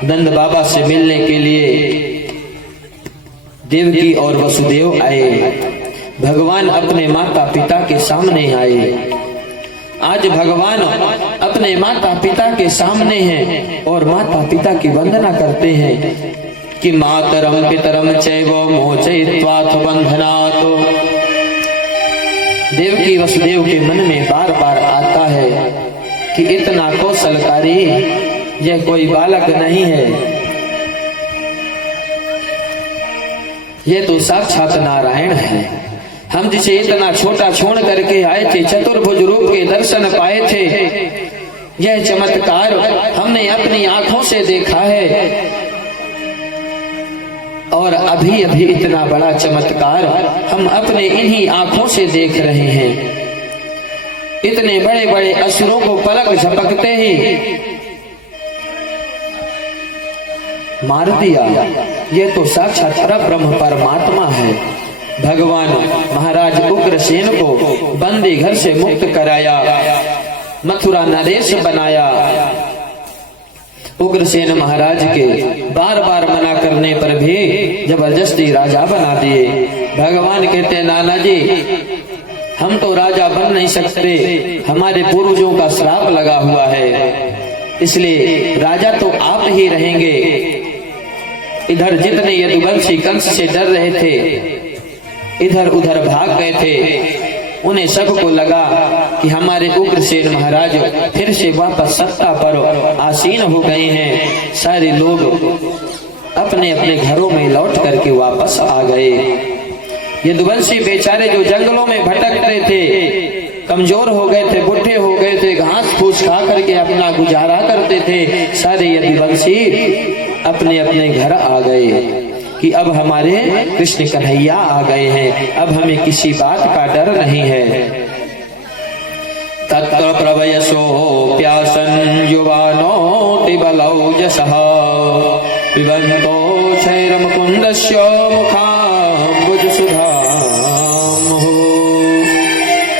नंद बाबा से मिलने के लिए देवकी और वसुदेव आए। भगवान अपने माता पिता के सामने आए। आज भगवान अपने माता पिता के सामने हैं और माता पिता की वंदना करते हैं कि मातरम पितरम चैव मोचयित्वाथ बंधनात्। देवकी वसुदेव के मन में बार बार आता है कि इतना कौशलकारी यह कोई बालक नहीं है, यह तो साक्षात नारायण है। हम जिसे इतना छोटा छोड़ करके आए थे, चतुर्भुज रूप के दर्शन पाए थे, यह चमत्कार हमने अपनी आंखों से देखा है और अभी अभी इतना बड़ा चमत्कार हम अपने इन्हीं आंखों से देख रहे हैं। इतने बड़े बड़े असुरों को पलक झपकते ही मार दिया। ये तो साक्षात परब्रह्म परमात्मा है। भगवान महाराज उग्रसेन को बंदी घर से मुक्त कराया, मथुरा नरेश बनाया। उग्रसेन महाराज के बार बार मना करने पर भी जबरदस्ती राजा बना दिए। भगवान कहते नाना जी, हम तो राजा बन नहीं सकते, हमारे पूर्वजों का श्राप लगा हुआ है, इसलिए राजा तो आप ही रहेंगे। इधर जितने यदुवंशी कंस से डर रहे थे, इधर उधर भाग गए थे, उन्हें सबको लगा कि हमारे उग्रसेन महाराज फिर से वापस सत्ता पर आसीन हो गए हैं। सारे लोग अपने अपने घरों में लौट करके वापस आ गए। यदुवंशी बेचारे जो जंगलों में भटक रहे थे, कमजोर हो गए थे, बुढ़े हो गए थे, घास फूस खा करके अपना गुजारा करते थे, सारे यदुवंशी अपने अपने घर आ गए कि अब हमारे कृष्ण कन्हैया आ गए हैं, अब हमें किसी बात का डर नहीं है। तत्र प्रवयसो प्यासन युवानो तिबलौजसः पिबन्तो क्षैरमुकुन्दस्य मुखाम्बुजसुधाम्।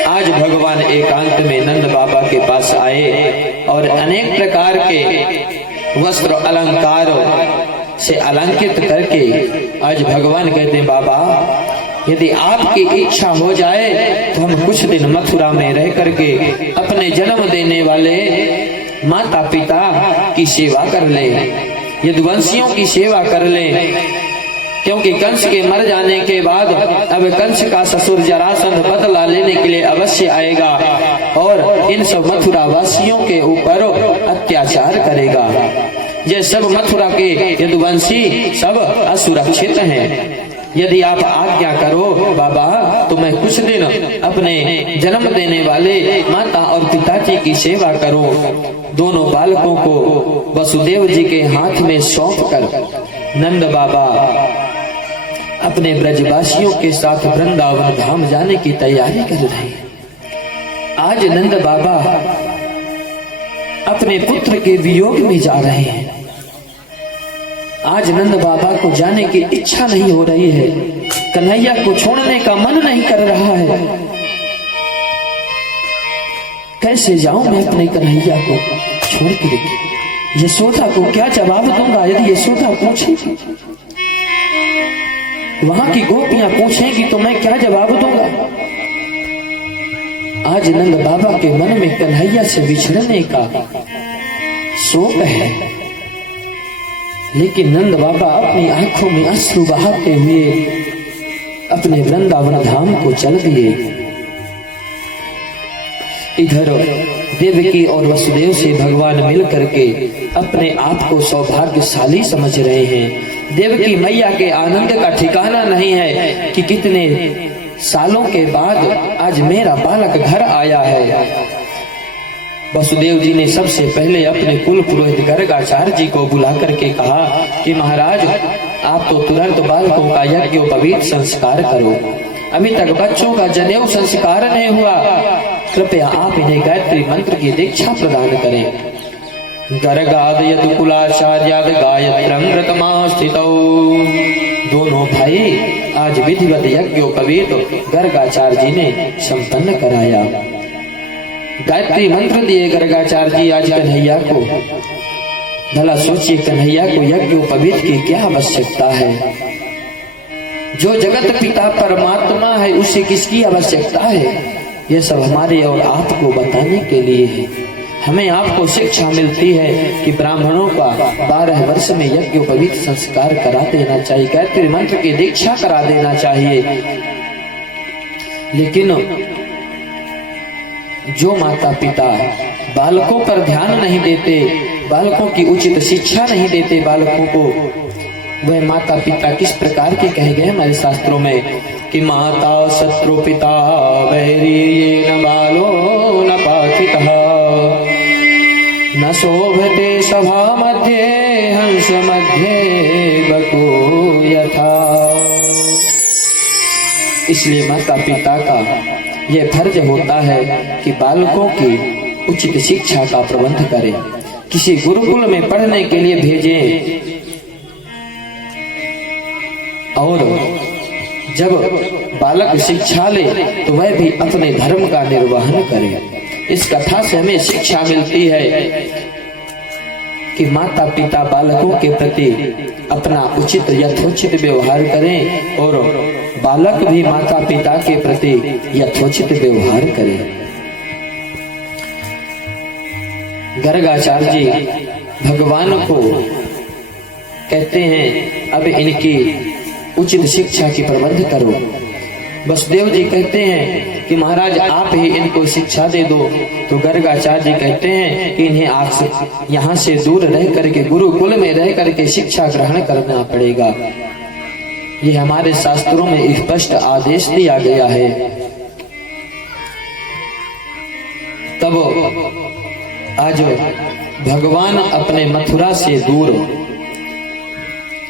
आज भगवान एकांत में नंद बाबा के पास आए और अनेक प्रकार के वस्त्र अलंकार से अलंकृत करके आज भगवान कहते हैं बाबा, यदि आपकी इच्छा हो जाए तो हम कुछ दिन मथुरा में रह करके अपने जन्म देने वाले माता पिता की सेवा कर ले, यदुवंशियों की सेवा कर ले, क्योंकि कंस के मर जाने के बाद अब कंस का ससुर जरासंध बदला लेने के लिए अवश्य आएगा और इन सब मथुरा वासियों के ऊपर अत्याचार करेगा। ये सब मथुरा के यदुवंशी सब असुरक्षित हैं। यदि आप आज्ञा करो बाबा तो मैं कुछ दिन अपने जन्म देने वाले माता और पिताजी की सेवा करूं। दोनों बालकों को वसुदेव जी के हाथ में सौंप कर नंद बाबा अपने ब्रजवासियों के साथ वृंदावन धाम जाने की तैयारी कर रहे हैं। आज नंद बाबा अपने पुत्र के वियोग में जा रहे हैं। आज नंद बाबा को जाने की इच्छा नहीं हो रही है, कन्हैया को छोड़ने का मन नहीं कर रहा है। कैसे जाऊं मैं अपने कन्हैया को छोड़ के? यशोदा को क्या जवाब दूंगा? यदि यशोदा पूछेगी, वहां की गोपियां पूछेंगी तो मैं क्या जवाब दूंगा? आज नंद बाबा के मन में कन्हैया से बिछड़ने का शोक है, लेकिन नंद बाबा अपनी आंखों में अश्रु बहाते हुए अपने वृंदावन धाम को चल दिए। इधर देवकी और वसुदेव से भगवान मिल करके अपने आप को सौभाग्यशाली समझ रहे हैं। देवकी मैया के आनंद का ठिकाना नहीं है कि कितने सालों के बाद आज मेरा बालक घर आया है। वसुदेव जी ने सबसे पहले अपने कुल पुरोहित गर्गाचार्य जी को बुला करके कहा कि महाराज, आप तो तुरंत बालकों का यज्ञोपवीत संस्कार करो, अभी तक बच्चों का जनेऊ संस्कार नहीं हुआ, कृपया आप इन्हें गायत्री मंत्र की दीक्षा प्रदान करें। गर्गाद यदुकुलाचार्याद गायत्रं व्रतमास्थितौ। दोनों भाई आज विधिवत यज्ञोपवीत गर्गाचार्य जी ने संपन्न कराया। गायत्री मंत्र दिए गर्गाचार्य जी आज कन्हैया को। भला सोचिए कन्हैया को यज्ञोपवीत की क्या आवश्यकता है? जो जगत पिता परमात्मा है उसे किसकी आवश्यकता है? यह सब हमारे और आपको बताने के लिए है। हमें आपको शिक्षा मिलती है कि ब्राह्मणों का 12 वर्ष में यज्ञोपवीत संस्कार करा देना चाहिए, गायत्री मंत्र की दीक्षा करा देना चाहिए। लेकिन जो माता पिता बालकों पर ध्यान नहीं देते, बालकों की उचित शिक्षा नहीं देते बालकों को, वह माता पिता किस प्रकार के कहे गए हमारे शास्त्रों में कि माता शत्रु पिता बहरी ये न बालो न पाठितः न शोभते सभा मध्ये हंस मध्ये बको यथा। इसलिए माता पिता का यह फर्ज होता है कि बालकों की उचित शिक्षा का प्रबंध करें, किसी गुरुकुल में पढ़ने के लिए भेजें और जब बालक शिक्षा ले तो वह भी अपने धर्म का निर्वहन करे। इस कथा से हमें शिक्षा मिलती है कि माता पिता बालकों के प्रति अपना उचित यथोचित व्यवहार करें और बालक भी माता पिता के प्रति यथोचित व्यवहार करें। गर्गाचार्य जी भगवान को कहते हैं अब इनकी उचित शिक्षा की प्रबंध करो। वसुदेव जी कहते हैं कि महाराज आप ही इनको शिक्षा दे दो। तो गर्गाचार्य जी कहते हैं कि इन्हें आप यहाँ से दूर रह करके गुरुकुल में रह करके शिक्षा ग्रहण करना पड़ेगा। ये हमारे शास्त्रों में स्पष्ट आदेश दिया गया है। तब आज भगवान अपने मथुरा से दूर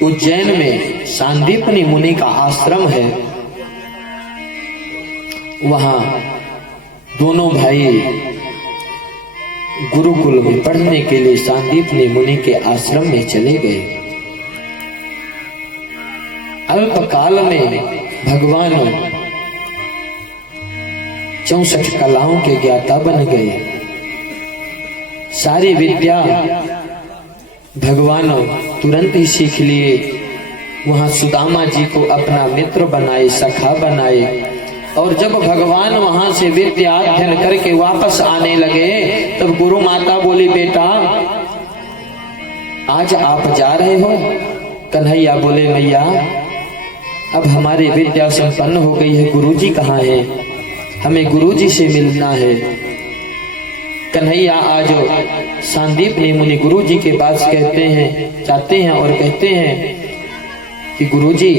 उज्जैन में सांदीपनी मुनि का आश्रम है, वहां दोनों भाई गुरुकुल में पढ़ने के लिए सांदीपनी मुनि के आश्रम में चले गए। अल्पकाल में भगवान 64 कलाओं के ज्ञाता बन गए। सारी विद्या भगवान तुरंत ही सीख लिए। वहां सुदामा जी को अपना मित्र बनाए, सखा बनाए। और जब भगवान वहां से विद्या अध्ययन करके वापस आने लगे तब गुरु माता बोली बेटा आज आप जा रहे हो? कन्हैया बोले मैया अब हमारी विद्या संपन्न हो गई है, गुरुजी कहाँ है? हमें गुरुजी से मिलना है। कन्हैया आज सांदीपनी मुनि गुरुजी के पास जाते हैं और कहते हैं कि गुरुजी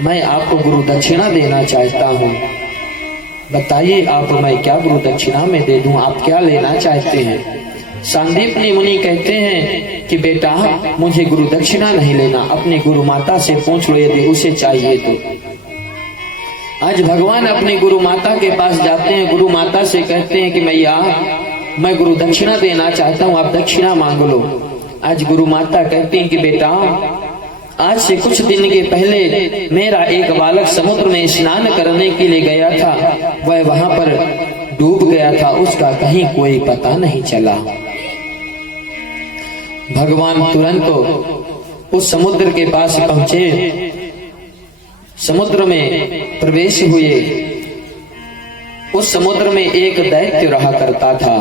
मैं आपको गुरु दक्षिणा देना चाहता हूँ, बताइए आप मैं क्या गुरु दक्षिणा में दे दूं, आप क्या लेना चाहते हैं? सांदीपनी मुनि कहते हैं कि बेटा मुझे गुरु दक्षिणा नहीं लेना, अपनी गुरु माता से पूछ लो यदि उसे चाहिए तो। आज भगवान अपनी गुरु माता के पास जाते हैं, गुरु माता से कहते हैं कि मैया मैं गुरु दक्षिणा देना चाहता हूँ, आप दक्षिणा मांग लो। आज गुरु माता कहती हैं कि बेटा आज से कुछ दिन के पहले मेरा एक बालक समुद्र में स्नान करने के लिए गया था, वह वहां पर डूब गया था, उसका कहीं कोई पता नहीं चला। भगवान तुरंत उस समुद्र के पास पहुंचे, समुद्र में प्रवेश हुए। उस समुद्र में एक दैत्य रहा करता था,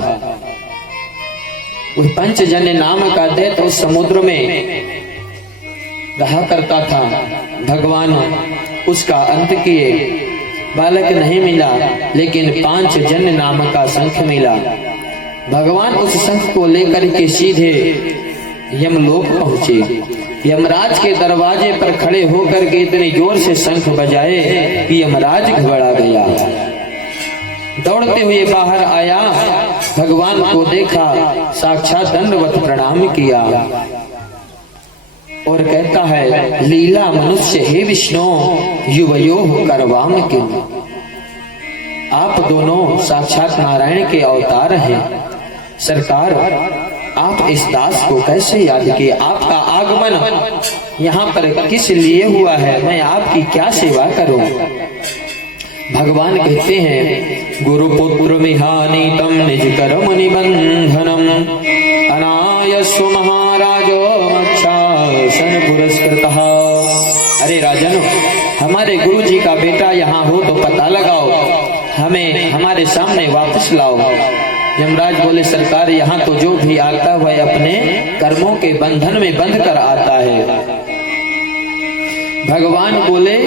उस पंचजन्य नाम का दैत्य उस समुद्र में रहा करता था। भगवान उसका अंत किए, बालक नहीं मिला लेकिन 5 जन्य नाम का शंख मिला। भगवान उस शंख को लेकर के सीधे यमलोक पहुंचे। यमराज के दरवाजे पर खड़े होकर के इतनी जोर से शंख बजाए कि यमराज घबरा गया। दौड़ते हुए बाहर आया, भगवान को देखा, साक्षात दंडवत प्रणाम किया और कहता है लीला मनुष्य हे विष्णु युवयो करवाम किम। आप दोनों साक्षात नारायण के अवतार हैं, सरकार आप इस दास को कैसे याद किए? आपका आगमन यहाँ पर किस लिए हुआ है? मैं आपकी क्या सेवा करूं? भगवान कहते हैं गुरुपुत्र मिहानीतम निज कर्म निबंधनम हमें हमारे सामने वापस लाओ। यमराज बोले सरकार, यहाँ तो जो भी आता वह अपने कर्मों के बंधन में बंध कर आता है। भगवान बोले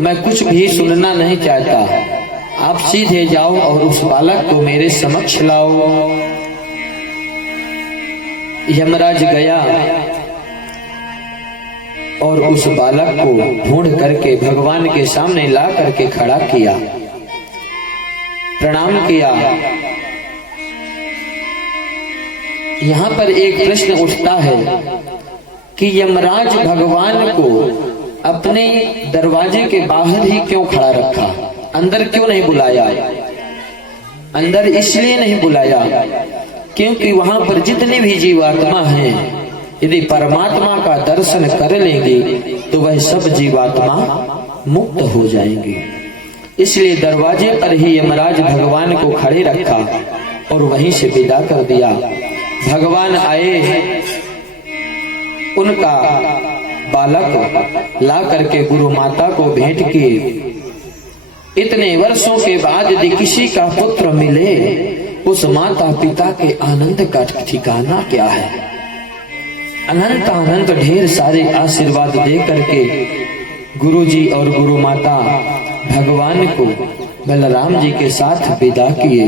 मैं कुछ भी सुनना नहीं चाहता, आप सीधे जाओ और उस बालक को मेरे समक्ष लाओ। यमराज गया और उस बालक को ढूंढ करके भगवान के सामने ला करके खड़ा किया, प्रणाम किया। यहाँ पर एक प्रश्न उठता है कि यमराज भगवान को अपने दरवाजे के बाहर ही क्यों खड़ा रखा, अंदर क्यों नहीं बुलाया? अंदर इसलिए नहीं बुलाया क्योंकि वहां पर जितने भी जीवात्मा हैं, यदि परमात्मा का दर्शन कर लेंगे तो वह सब जीवात्मा मुक्त हो जाएंगे। इसलिए दरवाजे पर ही यमराज भगवान को खड़े रखा और वहीं से विदा कर दिया। भगवान आए, उनका बालक ला करके गुरु माता को भेंट किए। इतने वर्षों के बाद यदि किसी का पुत्र मिले, उस माता पिता के आनंद का ठिकाना क्या है। अनंत अनंत ढेर सारे आशीर्वाद दे करके गुरुजी और गुरु माता भगवान को बलराम जी के साथ विदा किए।